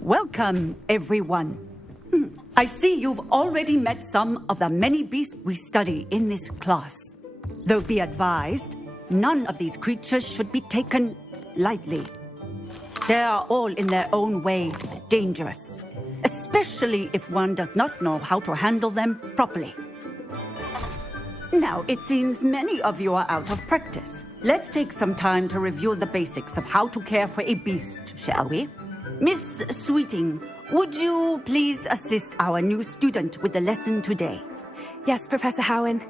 Welcome, everyone. I see you've already met some of the many beasts we study in this class. Though be advised, none of these creatures should be taken lightly. They are all in their own way dangerous, especially if one does not know how to handle them properly. Now, it seems many of you are out of practice. Let's take some time to review the basics of how to care for a beast, shall we? Miss Sweeting, would you please assist our new student with the lesson today? Yes, Professor Howen.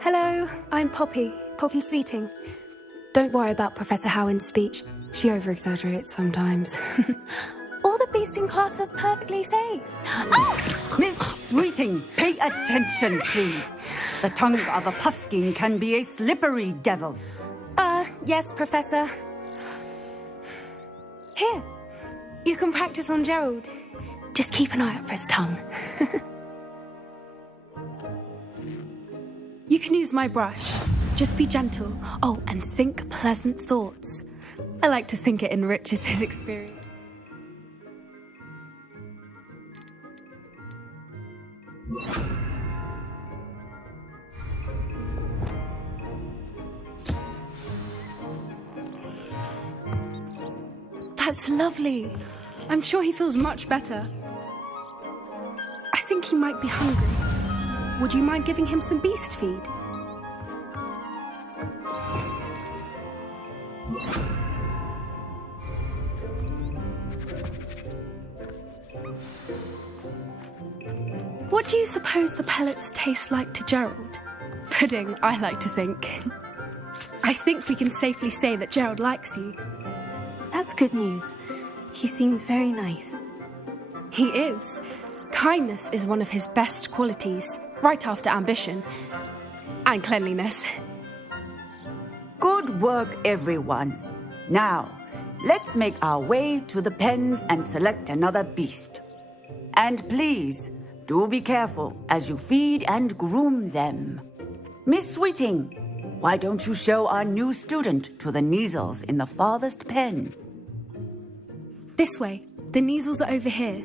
Hello, I'm Poppy Sweeting. Don't worry about Professor Howen's speech. She over-exaggerates sometimes. All the beasts in class are perfectly safe. Oh! Miss Sweeting, pay attention, please. The tongue of a puffskein can be a slippery devil. Yes, Professor. Here, you can practice on Gerald. Just keep an eye out for his tongue. You can use my brush. Just be gentle. Oh, and think pleasant thoughts. I like to think it enriches his experience. That's lovely. I'm sure he feels much better. I think he might be hungry. Would you mind giving him some beast feed? What do you suppose the pellets taste like to Gerald? Pudding, I like to think. I think we can safely say that Gerald likes you. That's good news. He seems very nice. He is. Kindness is one of his best qualities, right after ambition. And cleanliness. Good work, everyone. Now, let's make our way to the pens and select another beast. And please, do be careful as you feed and groom them. Miss Sweeting, why don't you show our new student to the Neasels in the farthest pen? This way. The Neasels are over here.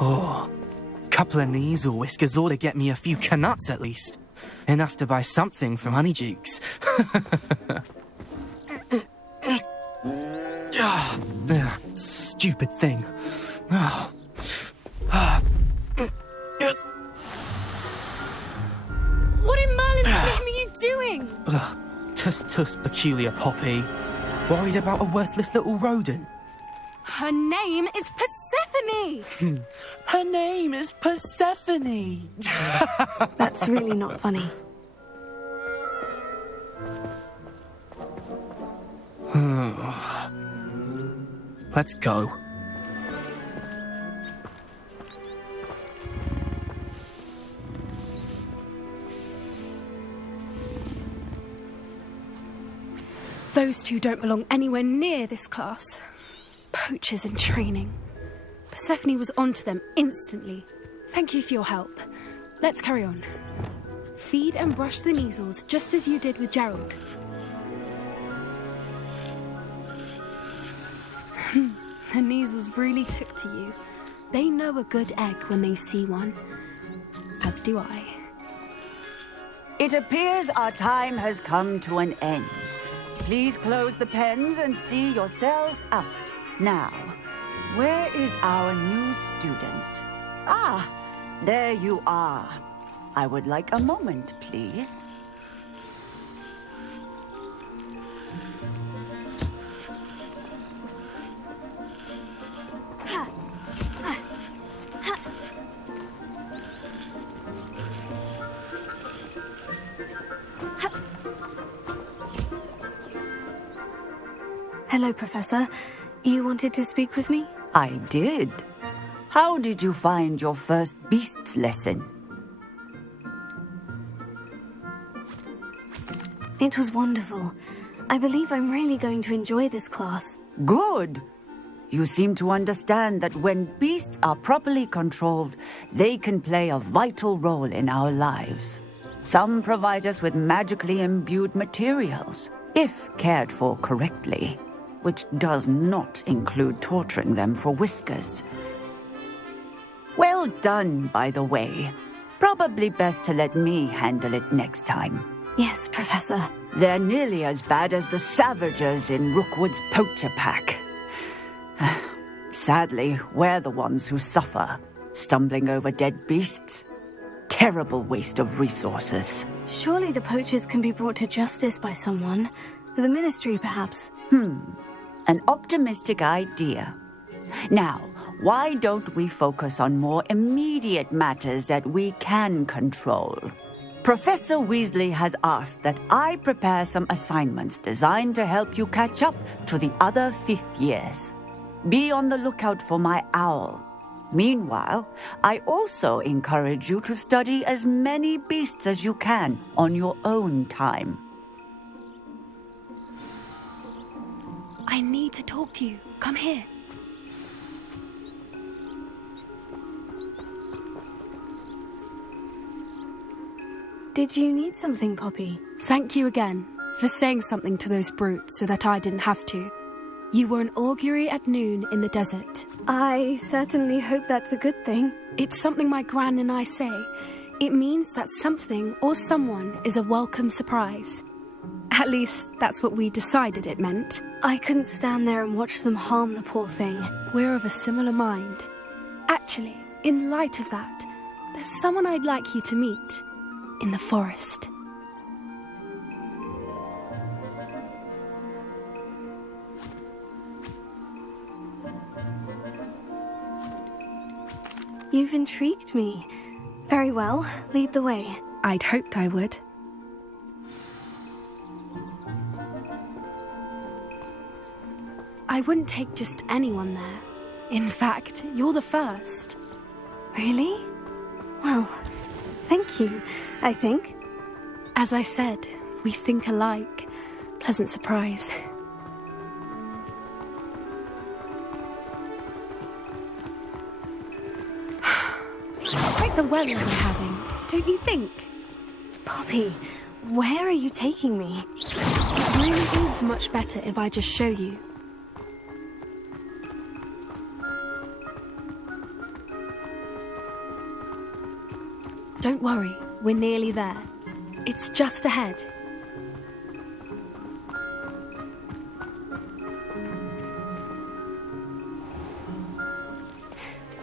Oh, couple of Neasel whiskers ought to get me a few canuts at least. Enough to buy something from Honeydukes. Stupid thing. What in Merlin's name are you doing? Tuss, peculiar Poppy. Worried about a worthless little rodent. Her name is Persephone! Her name is Persephone! That's really not funny. Let's go. Those two don't belong anywhere near this class. Poachers in training. Persephone was onto them instantly. Thank you for your help. Let's carry on. Feed and brush the Neasels just as you did with Gerald. The Neasels really took to you. They know a good egg when they see one. As do I. It appears our time has come to an end. Please close the pens and see yourselves out. Now, where is our new student? Ah, there you are. I would like a moment, please. Hello, Professor. You wanted to speak with me? I did. How did you find your first beasts lesson? It was wonderful. I believe I'm really going to enjoy this class. Good. you seem to understand that when beasts are properly controlled, they can play a vital role in our lives. Some provide us with magically imbued materials, if cared for correctly, which does not include torturing them for whiskers. Well done, by the way. Probably best to let me handle it next time. Yes, Professor. They're nearly as bad as the Savagers in Rookwood's poacher pack. Sadly, we're the ones who suffer, stumbling over dead beasts. Terrible waste of resources. Surely the poachers can be brought to justice by someone. The Ministry, perhaps. An optimistic idea. Now, why don't we focus on more immediate matters that we can control? Professor Weasley has asked that I prepare some assignments designed to help you catch up to the other 5th years. Be on the lookout for my owl. Meanwhile, I also encourage you to study as many beasts as you can on your own time. I need to talk to you. Come here. Did you need something, Poppy? Thank you again for saying something to those brutes so that I didn't have to. You were an augury at noon in the desert. I certainly hope that's a good thing. It's something my gran and I say. It means that something or someone is a welcome surprise. At least, that's what we decided it meant. I couldn't stand there and watch them harm the poor thing. We're of a similar mind. Actually, in light of that, there's someone I'd like you to meet. In the forest. You've intrigued me. Very well, lead the way. I'd hoped I would. I wouldn't take just anyone there. In fact, you're the first. Really? Well, thank you, I think. As I said, we think alike. Pleasant surprise. Quite the weather we're having, don't you think? Poppy, where are you taking me? It really is much better if I just show you. Don't worry, we're nearly there. It's just ahead.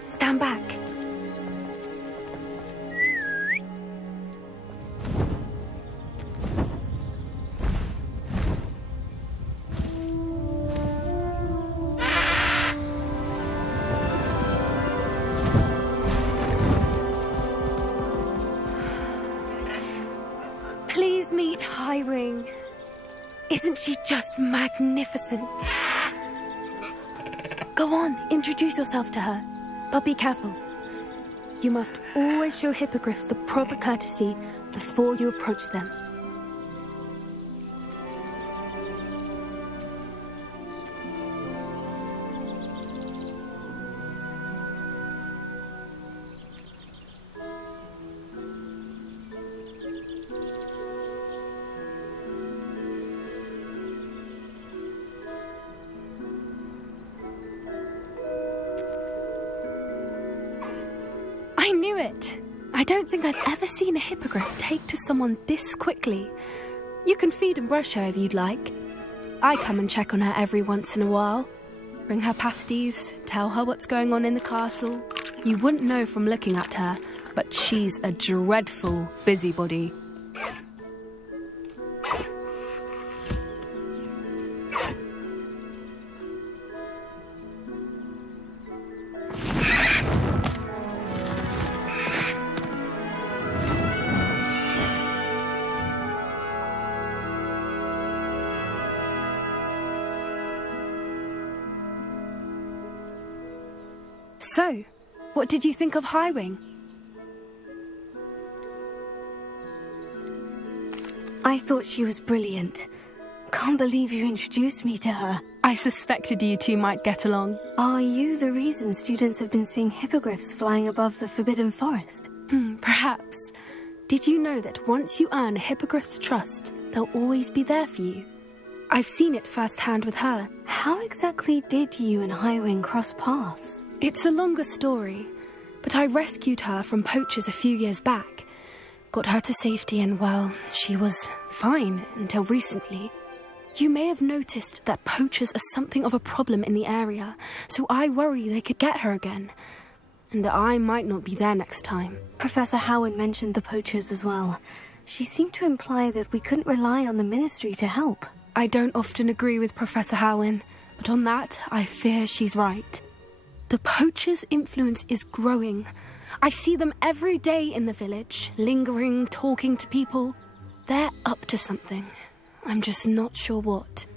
Stand back. Please meet Highwing. Isn't she just magnificent? Go on, introduce yourself to her. But be careful. You must always show hippogriffs the proper courtesy before you approach them. I knew it! I don't think I've ever seen a hippogriff take to someone this quickly. You can feed and brush her if you'd like. I come and check on her every once in a while. Bring her pasties, tell her what's going on in the castle. You wouldn't know from looking at her, but she's a dreadful busybody. So, what did you think of Highwing? I thought she was brilliant. Can't believe you introduced me to her. I suspected you two might get along. Are you the reason students have been seeing hippogriffs flying above the Forbidden Forest? Perhaps. Did you know that once you earn a hippogriff's trust, they'll always be there for you? I've seen it firsthand with her. How exactly did you and Highwing cross paths? It's a longer story, but I rescued her from poachers a few years back. Got her to safety and, well, she was fine until recently. You may have noticed that poachers are something of a problem in the area, so I worry they could get her again. And I might not be there next time. Professor Howard mentioned the poachers as well. She seemed to imply that we couldn't rely on the Ministry to help. I don't often agree with Professor Howin, but on that, I fear she's right. The poachers' influence is growing. I see them every day in the village, lingering, talking to people. They're up to something. I'm just not sure what.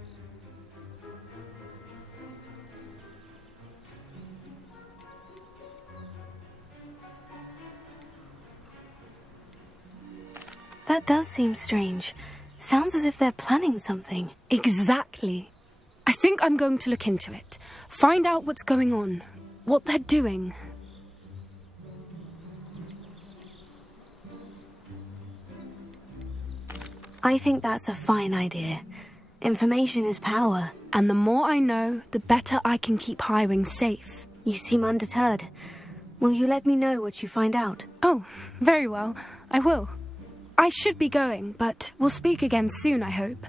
That does seem strange. Sounds as if they're planning something. Exactly. I think I'm going to look into it. Find out what's going on. What they're doing. I think that's a fine idea. Information is power. And the more I know, the better I can keep Highwing safe. You seem undeterred. Will you let me know what you find out? Oh, very well. I will. I should be going, but we'll speak again soon, I hope.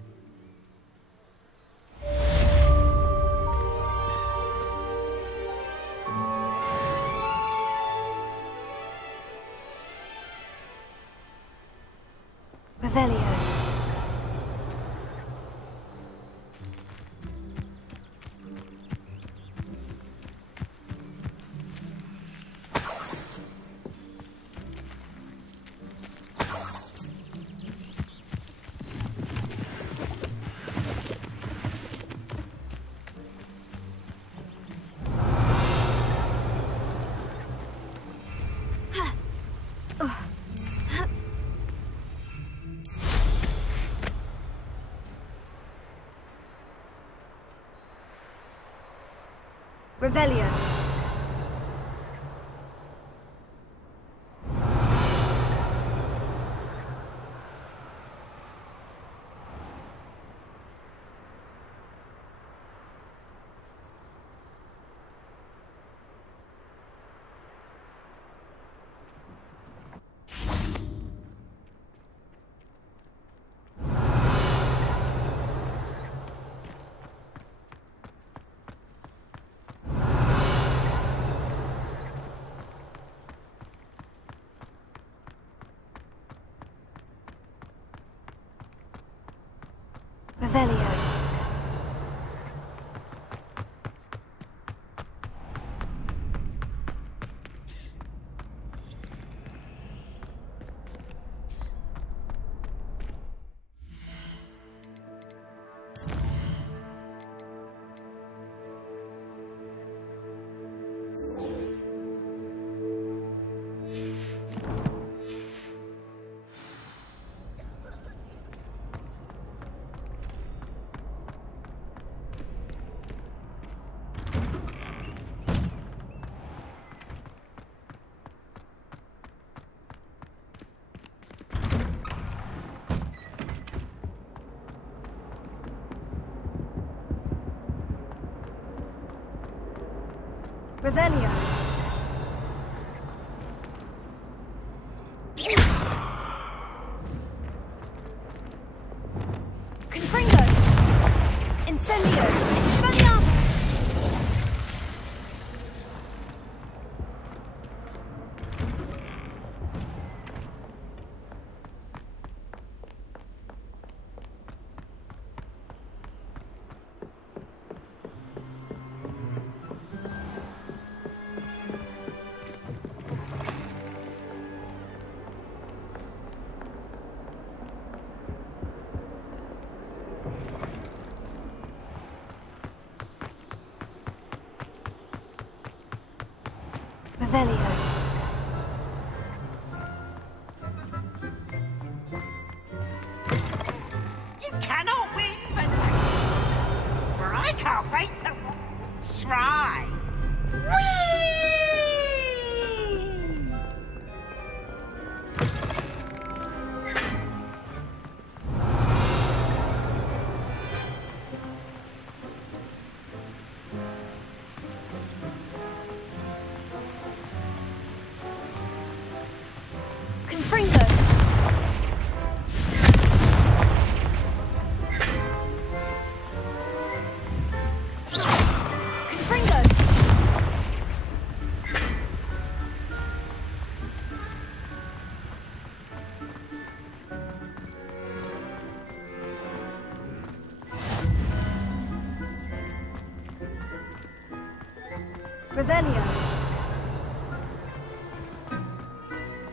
Revelio. Revelio. Revelio. Revelio. Confringo. Incendio. Expelliarmus. Revelio.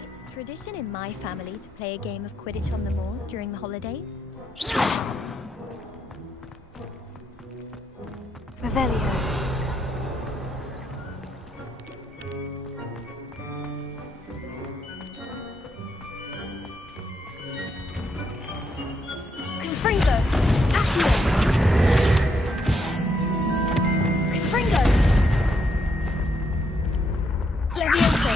It's tradition in my family to play a game of Quidditch on the moors during the holidays. Revelio. Confringo. Accio. Confringo. Levioso.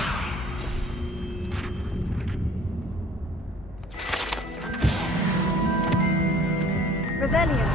Revelio.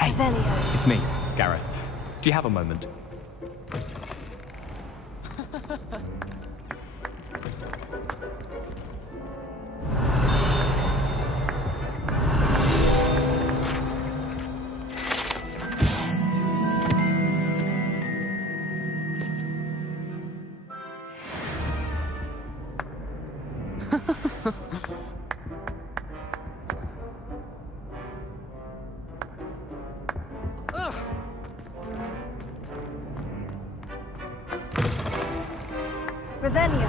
Revelio. It's me, Gareth. Do you have a moment? Revelio.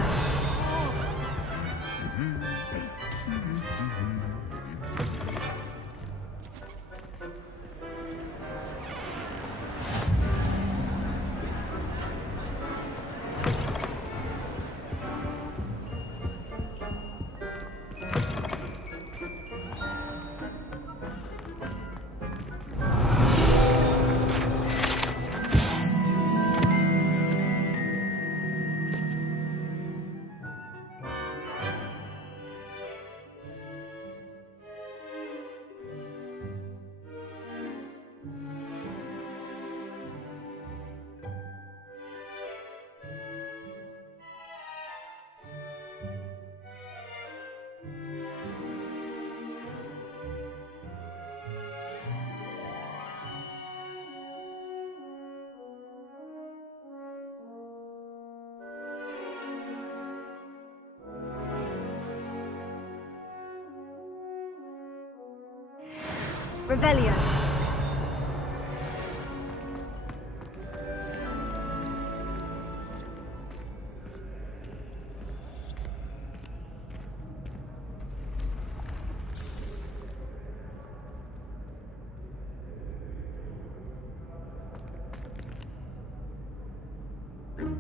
Revelio.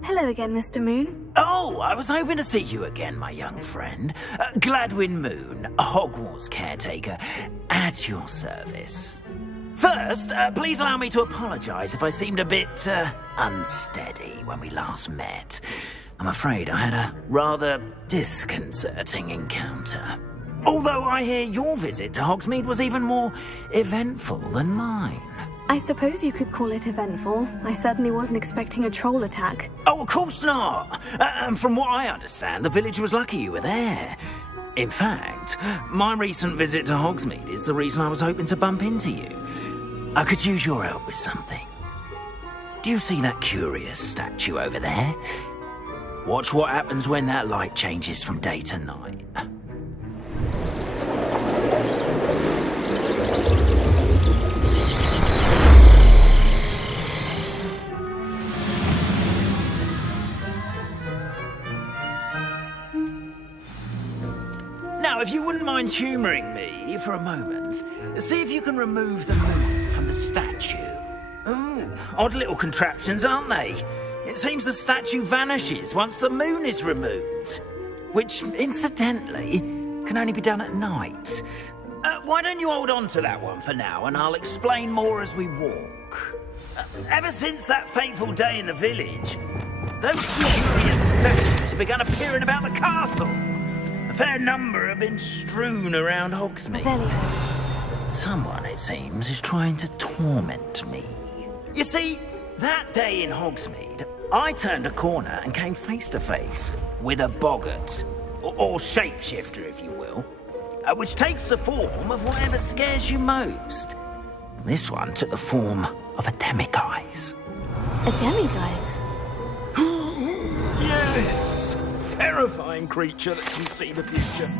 Hello again, Mr. Moon. Oh, I was hoping to see you again, my young friend. Gladwin Moon, Hogwarts caretaker, at your service. First, please allow me to apologise if I seemed a bit, unsteady when we last met. I'm afraid I had a rather disconcerting encounter. Although I hear your visit to Hogsmeade was even more eventful than mine. I suppose you could call it eventful. I certainly wasn't expecting a troll attack. Oh, of course not. And from what I understand, the village was lucky you were there. In fact, my recent visit to Hogsmeade is the reason I was hoping to bump into you. I could use your help with something. Do you see that curious statue over there? Watch what happens when that light changes from day to night. Now, if you wouldn't mind humouring me for a moment, see if you can remove the moon from the statue. Ooh, odd little contraptions, aren't they? It seems the statue vanishes once the moon is removed, which, incidentally, can only be done at night. Why don't you hold on to that one for now, and I'll explain more as we walk. Ever since that fateful day in the village, those curious statues have begun appearing about the castle. A fair number have been strewn around Hogsmeade. Revelio. Someone, it seems, is trying to torment me. You see, That day in Hogsmeade, I turned a corner and came face to face with a boggart, or shapeshifter, if you will, which takes the form of whatever scares you most. This one took the form of a demiguise. A demiguise? Yes! Terrifying creature that can see the future.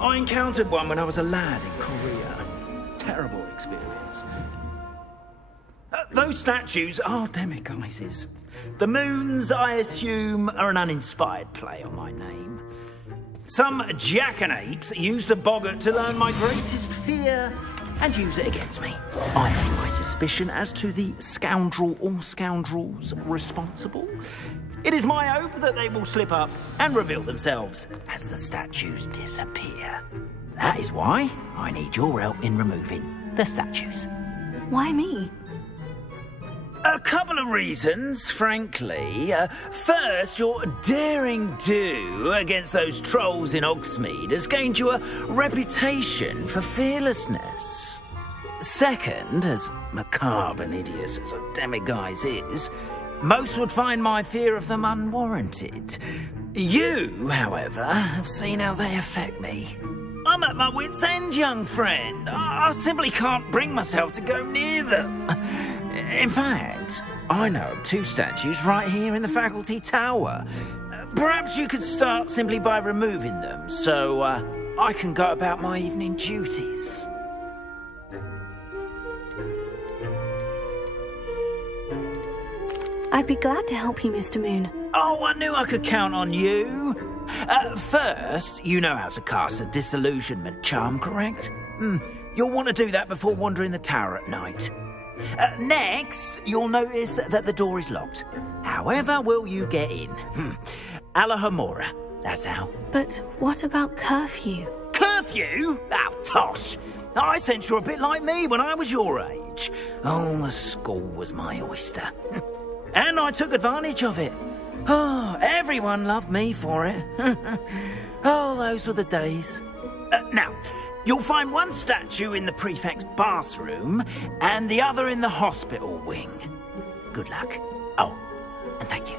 I encountered one when I was a lad in Korea. Terrible experience. Those statues are demiguises. The moons, I assume, are an uninspired play on my name. Some jackanapes used a boggart to learn my greatest fear and use it against me. I have my suspicion as to the scoundrel or scoundrels responsible. It is my hope that they will slip up and reveal themselves as the statues disappear. That is why I need your help in removing the statues. Why me? A couple of reasons, frankly. First, your daring do against those trolls in Hogsmeade has gained you a reputation for fearlessness. Second, as macabre and hideous as a demiguise is, most would find my fear of them unwarranted. You, however, have seen how they affect me. I'm at my wit's end, young friend. I simply can't bring myself to go near them. In fact, I know of 2 statues right here in the faculty tower. Perhaps you could start simply by removing them so I can go about my evening duties. I'd be glad to help you, Mr. Moon. Oh, I knew I could count on you. First, you know how to cast a disillusionment charm, correct? You'll want to do that before wandering the tower at night. Next, you'll notice that the door is locked. However will you get in? Alahomora, that's how. But what about curfew? Curfew? Oh, tosh. I sense you're a bit like me when I was your age. Oh, the school was my oyster. And I took advantage of it. Oh, everyone loved me for it. Oh, those were the days. Now, you'll find one statue in the prefect's bathroom and the other in the hospital wing. Good luck. Oh, and thank you.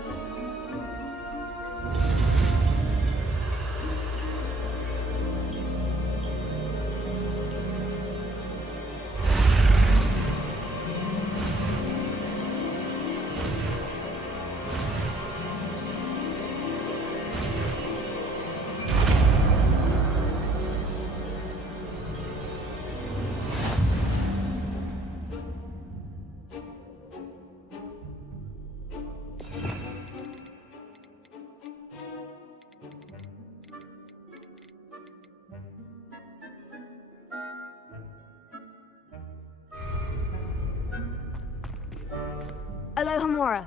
Alohomora.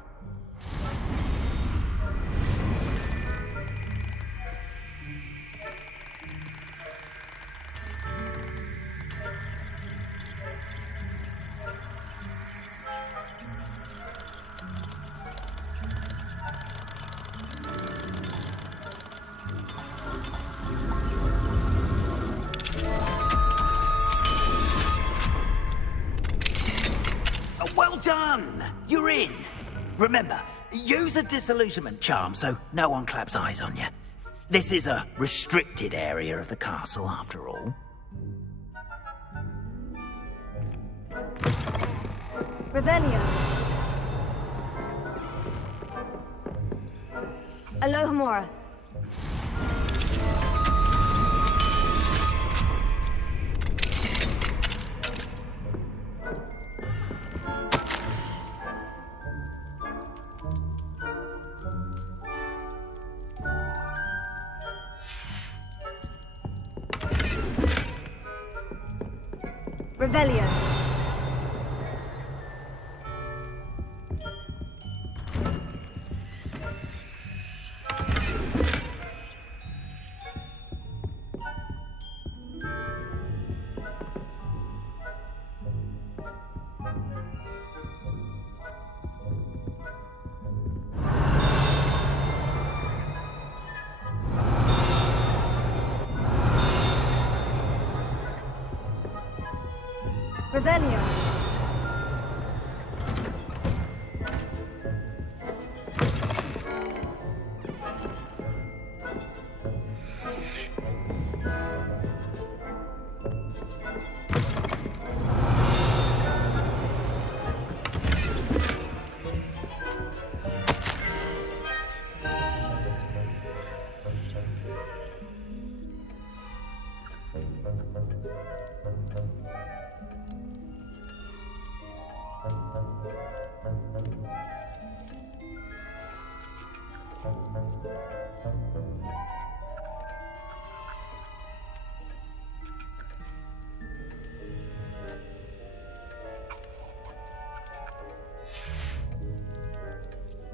Well done! You're in. Remember, use a disillusionment charm so no one claps eyes on you. This is a restricted area of the castle, after all. Revelio. Alohomora. Revelio. Revelio.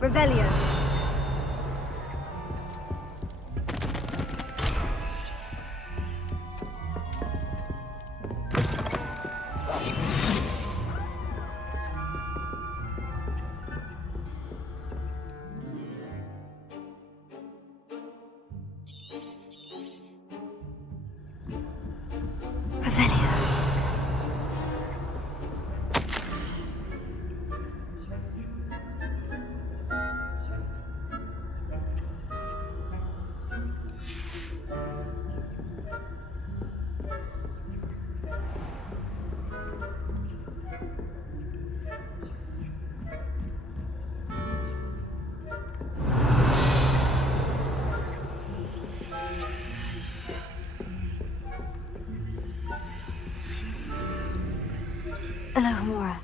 Revelio. Revelio. Alohomora.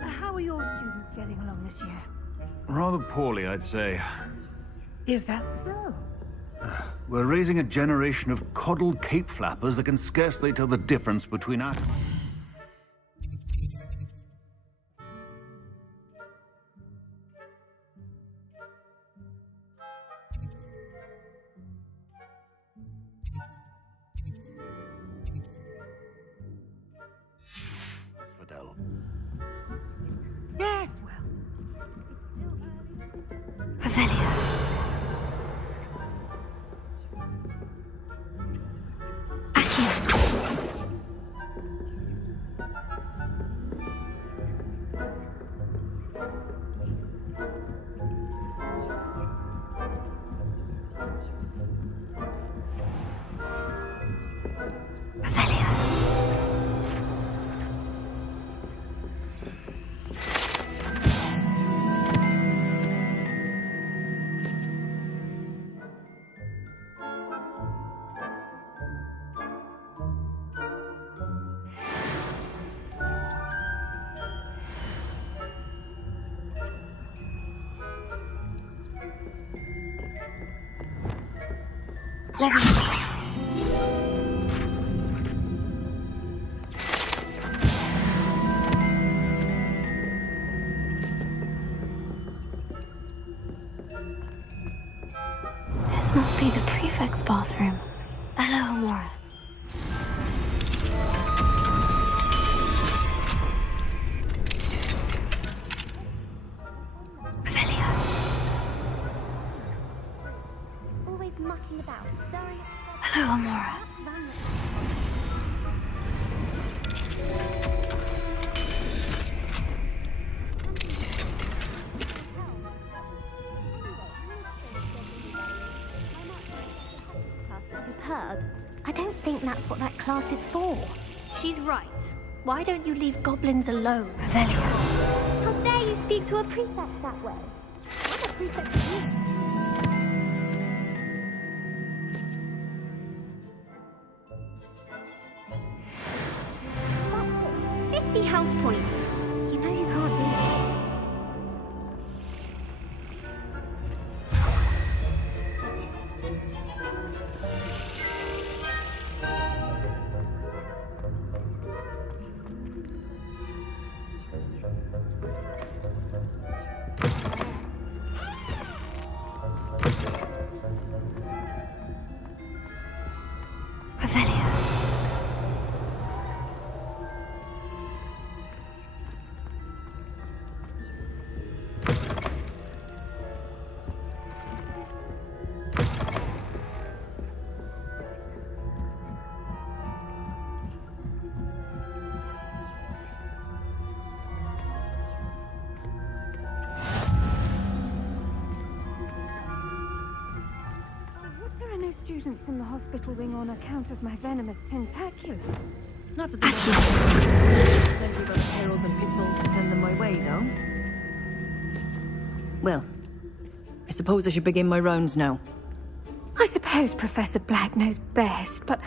How are your students getting along this year? Rather poorly, I'd say. Is that so? We're raising a generation of coddled cape flappers that can scarcely tell the difference between our... Yes, well, it's This must be the prefect's bathroom. Hello, Amora. Revelio. Always mucking about, stirring up. Hello, Amora. Superb. I don't think that's what that class is for. She's right. Why don't you leave goblins alone? Revelio. How dare you speak to a prefect that way? I'm a prefect to you. That's it. 50 house points. You know you can't do it. Revelio. There are no students in the hospital wing on account of my venomous tentaculum. Not at the moment. Plenty of other heralds and pitfalls to send them my way, though. Well, I suppose I should begin my rounds now. I suppose Professor Black knows best, but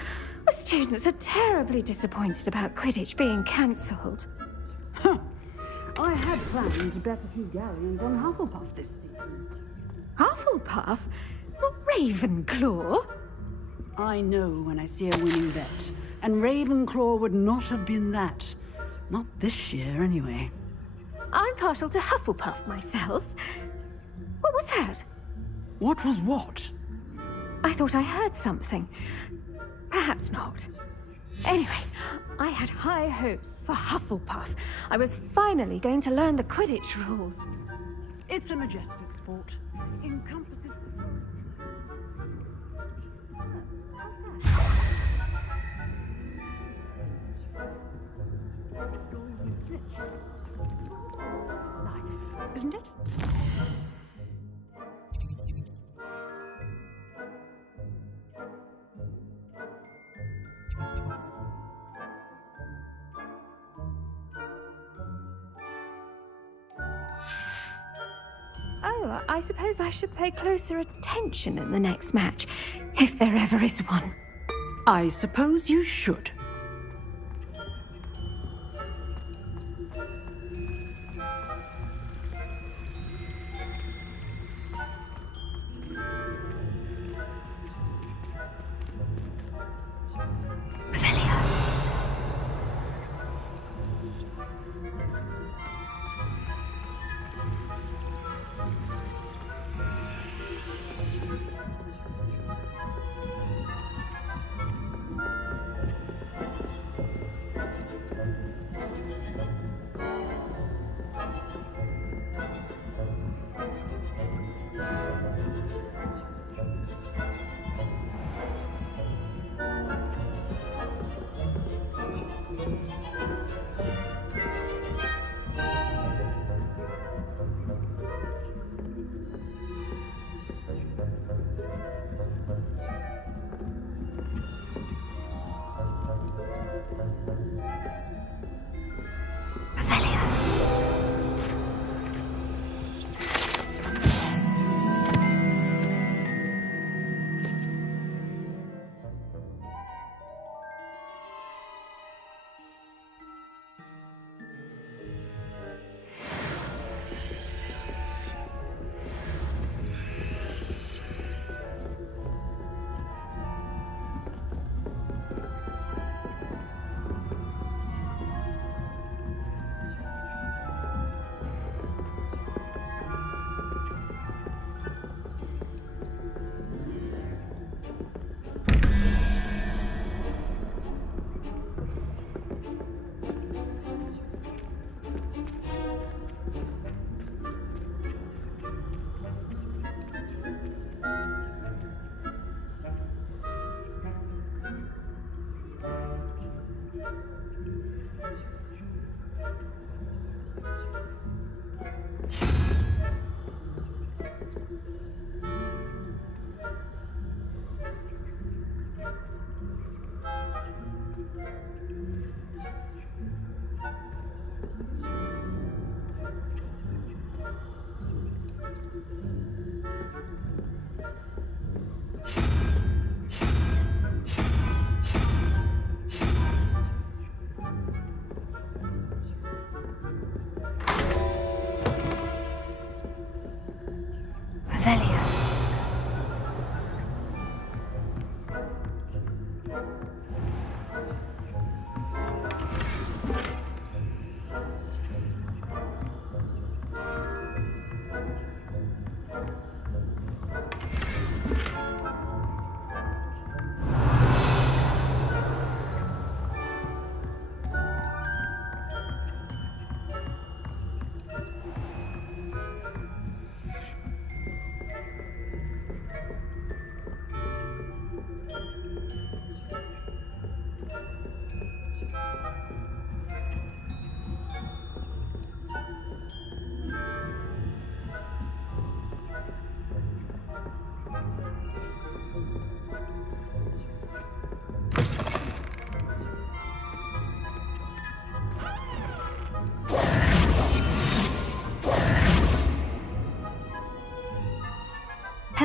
the students are terribly disappointed about Quidditch being cancelled. I had planned to bet a few galleons on Hufflepuff this season. Hufflepuff? Not Ravenclaw? I know when I see a winning bet, and Ravenclaw would not have been that. Not this year, anyway. I'm partial to Hufflepuff myself. What was that? What was what? I thought I heard something. Perhaps not. Anyway, I had high hopes for Hufflepuff. I was finally going to learn the Quidditch rules. It's a majestic sport. Encompasses... Golden snitch. Nice, isn't it? Oh, I suppose I should pay closer attention in the next match, if there ever is one. I suppose you should.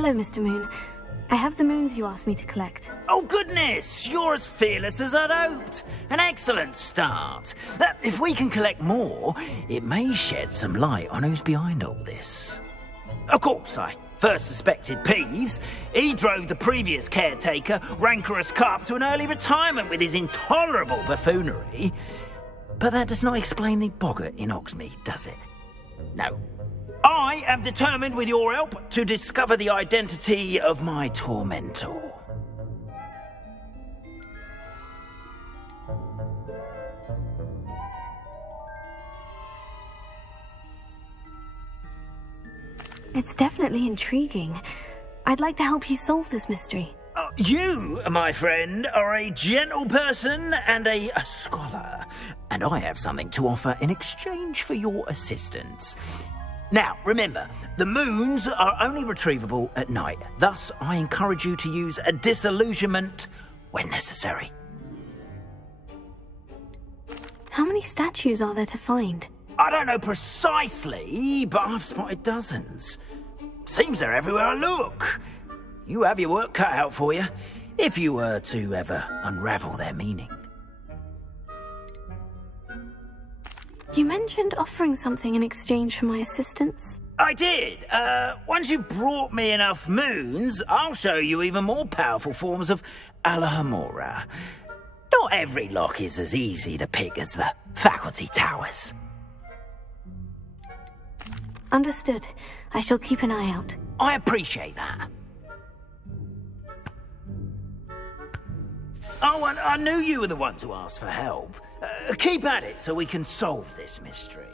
Hello, Mr. Moon. I have the moons you asked me to collect. Oh, goodness! You're as fearless as I'd hoped. An excellent start. If we can collect more, it may shed some light on who's behind all this. Of course, I first suspected Peeves. He drove the previous caretaker, Rancorous Carp, to an early retirement with his intolerable buffoonery. But that does not explain the boggart in Hogsmeade, does it? No. I am determined, with your help, to discover the identity of my tormentor. It's definitely intriguing. I'd like to help you solve this mystery. You, my friend, are a gentle person and a scholar, and I have something to offer in exchange for your assistance. Now, remember, the moons are only retrievable at night. Thus, I encourage you to use a disillusionment when necessary. How many statues are there to find? I don't know precisely, but I've spotted dozens. Seems they're everywhere I look. You have your work cut out for you, if you were to ever unravel their meaning. You mentioned offering something in exchange for my assistance. I did. Once you've brought me enough moons, I'll show you even more powerful forms of Alohomora. Not every lock is as easy to pick as the faculty towers. Understood. I shall keep an eye out. I appreciate that. Oh, and I knew you were the one to ask for help. Keep at it so we can solve this mystery.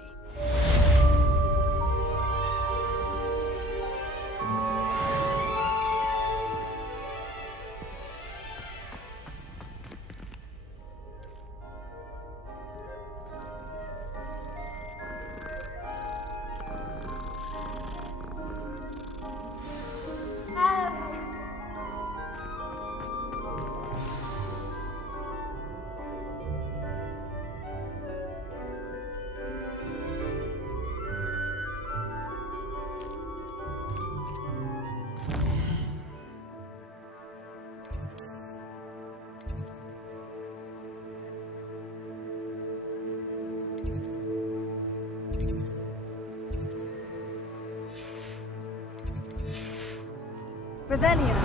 Revelio.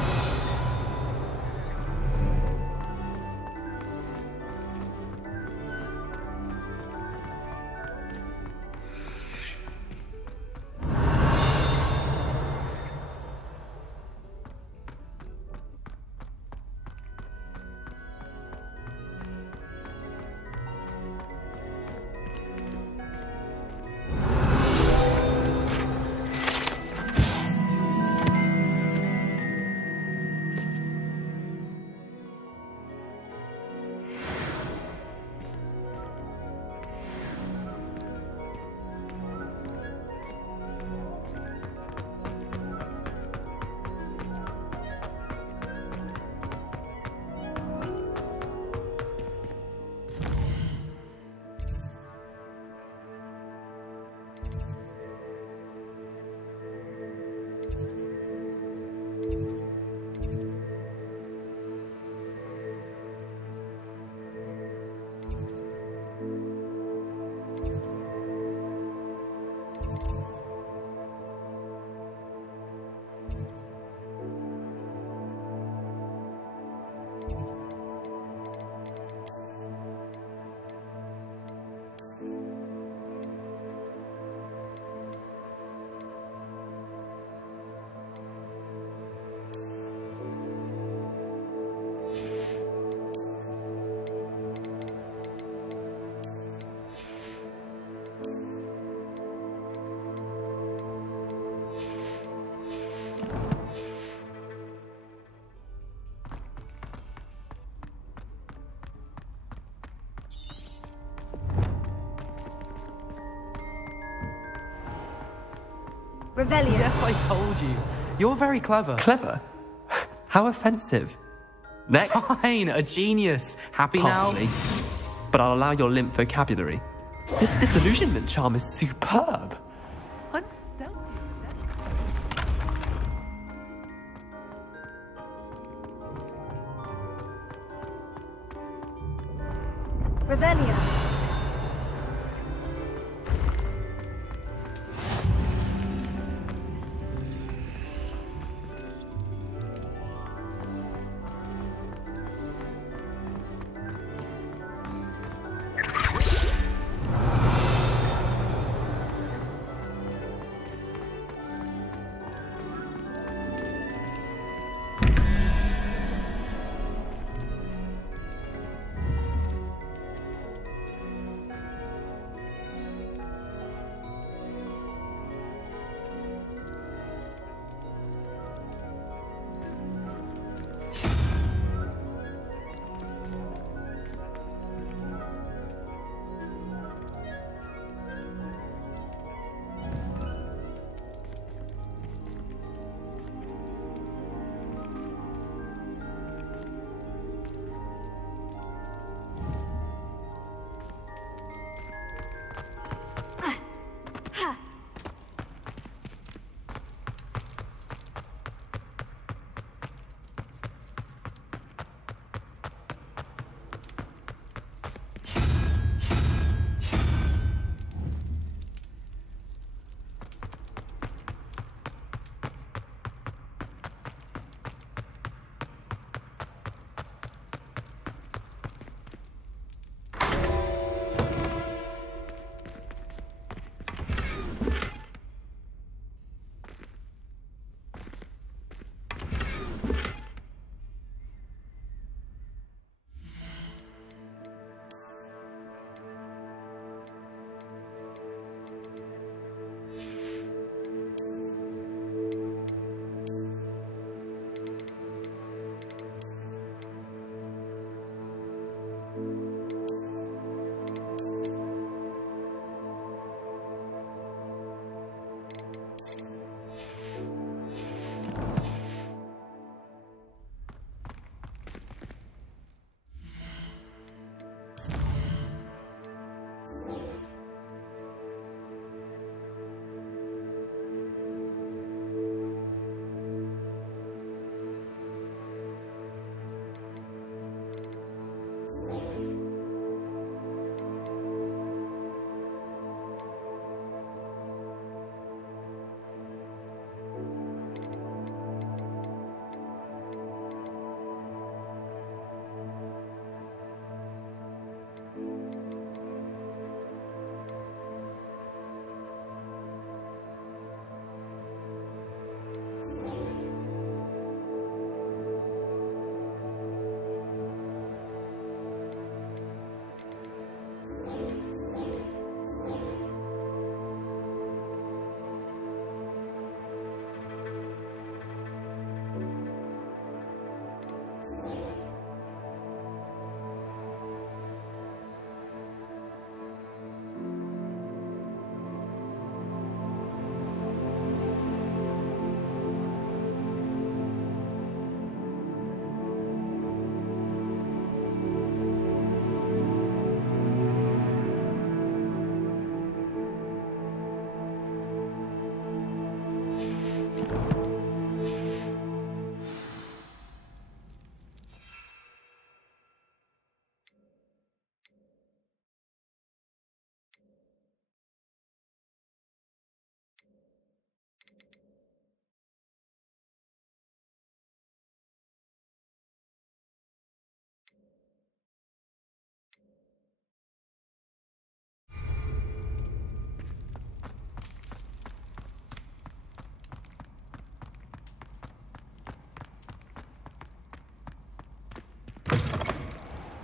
Revelio. Yes, I told you. You're very clever. Clever? How offensive. Next. Fine, a genius. Happy Possibly. now? But I'll allow your limp vocabulary. This disillusionment charm is superb. I'm stealthy. Revelio.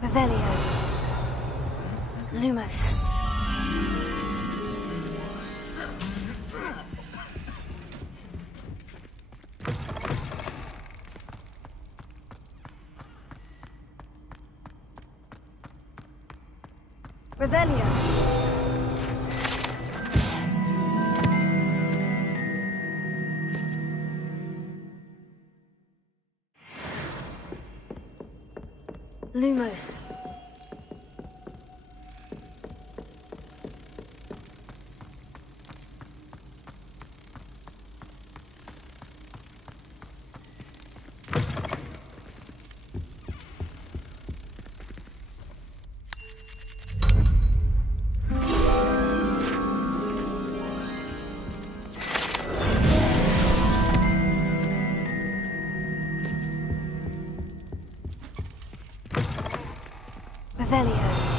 Revelio. Lumos. Revelio. Lumos. Revelio.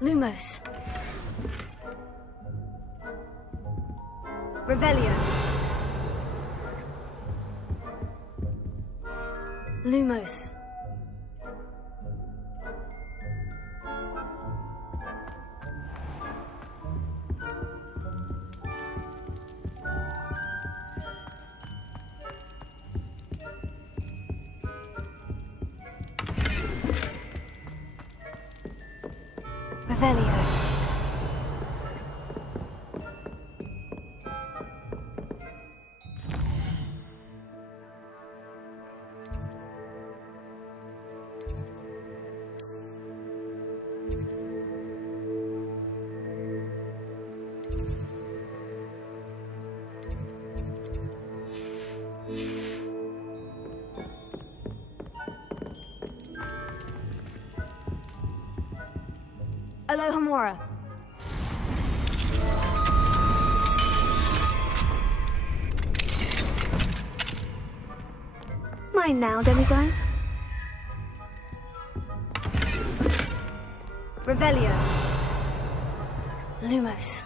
Lumos. Revelio. Lumos. Revelio. Alohomora. Mine now, demiguys. Revelio. Lumos.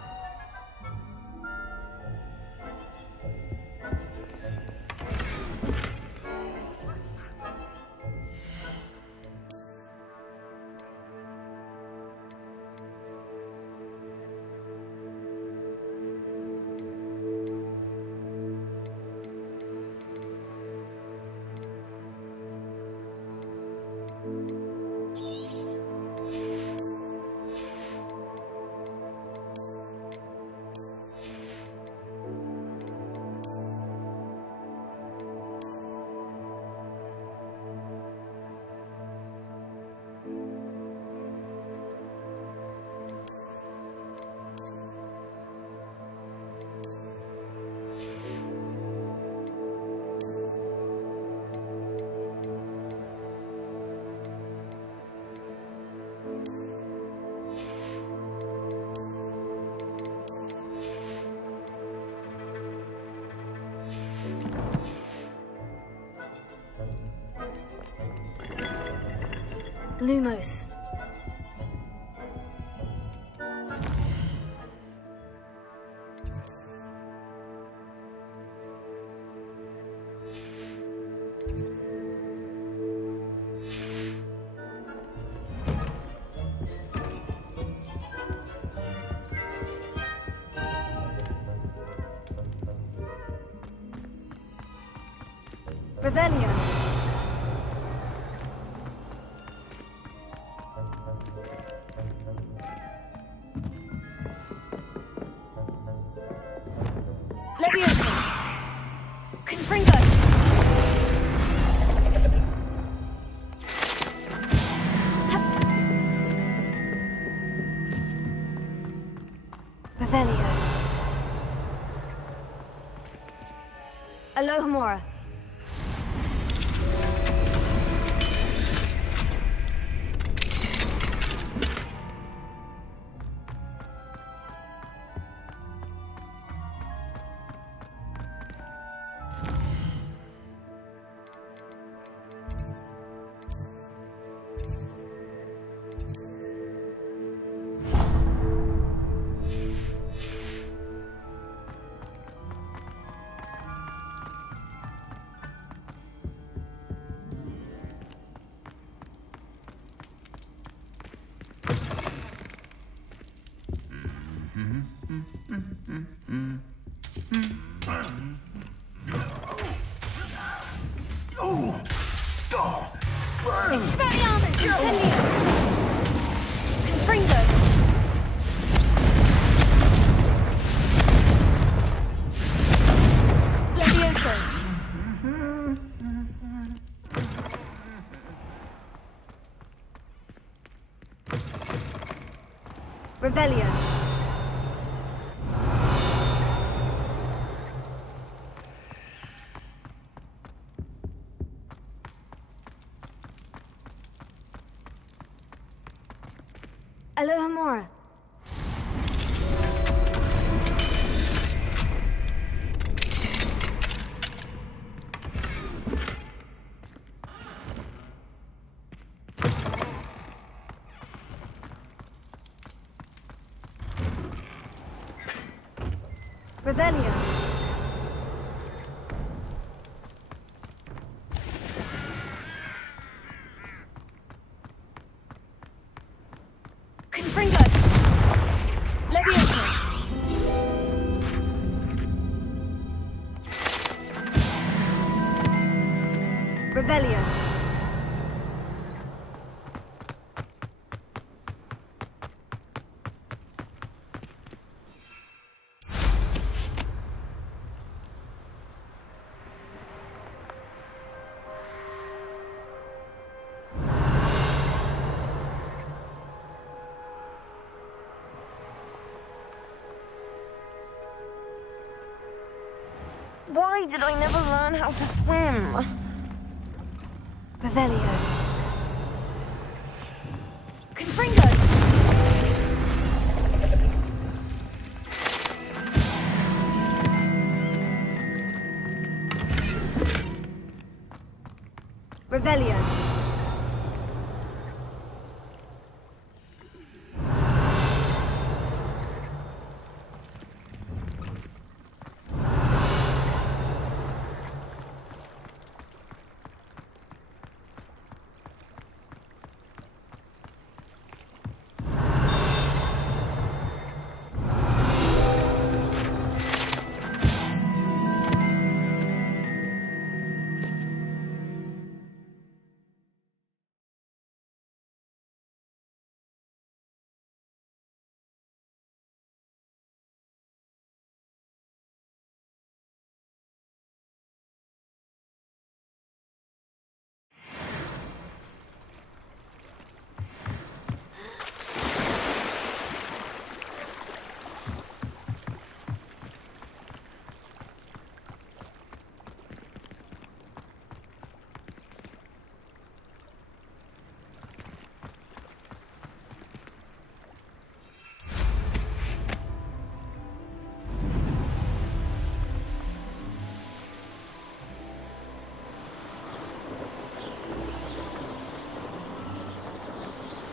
Lumos. Revelio. Leviosa. Confringo. Revelio. Alohomora. Expelliarmus! Incendio! Confringo! Levioso! Revelio! Alohomora. Revelio. Confringo. Levioso. Revelio. Why did I never learn how to swim? Revelio. Confringo. Revelio.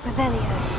Revelio.